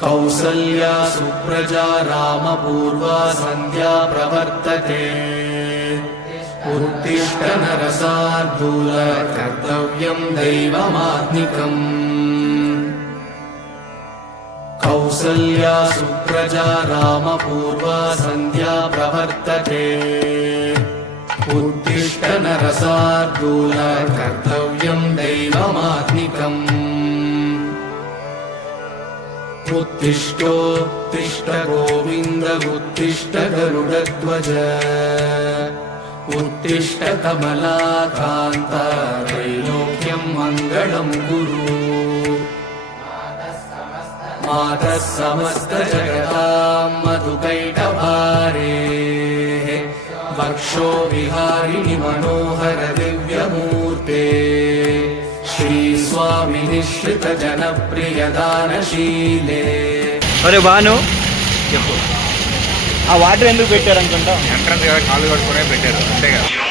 कौसल्या सुप्रजा रामपूर्वा सन्ध्या प्रवर्तते उत्तिष्ठ नरसार्दूल कर्तव्यं दैवमात्मिकम् कौसल्या सुप्रजा रामपूर्वा सन्ध्या प्रवर्तते उत्तिष्ठ नरसार्दूल कर्तव्यं दैवमात्मिकम् उत्तिष्ठोत्तिष्ठ गोविन्द उत्तिष्ठ गरुडध्वज उत्तिष्ठ कमलाकान्त त्रैलोक्यं मङ्गलं कुरु मातः समस्त जगतां मधुकैटभारे वक्षो विहारिणि मनोहर दिव्यमूर्ते श्री स्वामी निश्चित जनप्रिय दानशीले। अरे भानु ఆ వాటర్ ఎందుకు పెట్టారు అనుకుంటా? ఎంట్రన్స్ కాళ్ళు కట్టుకునే పెట్టారు అంతే కదా.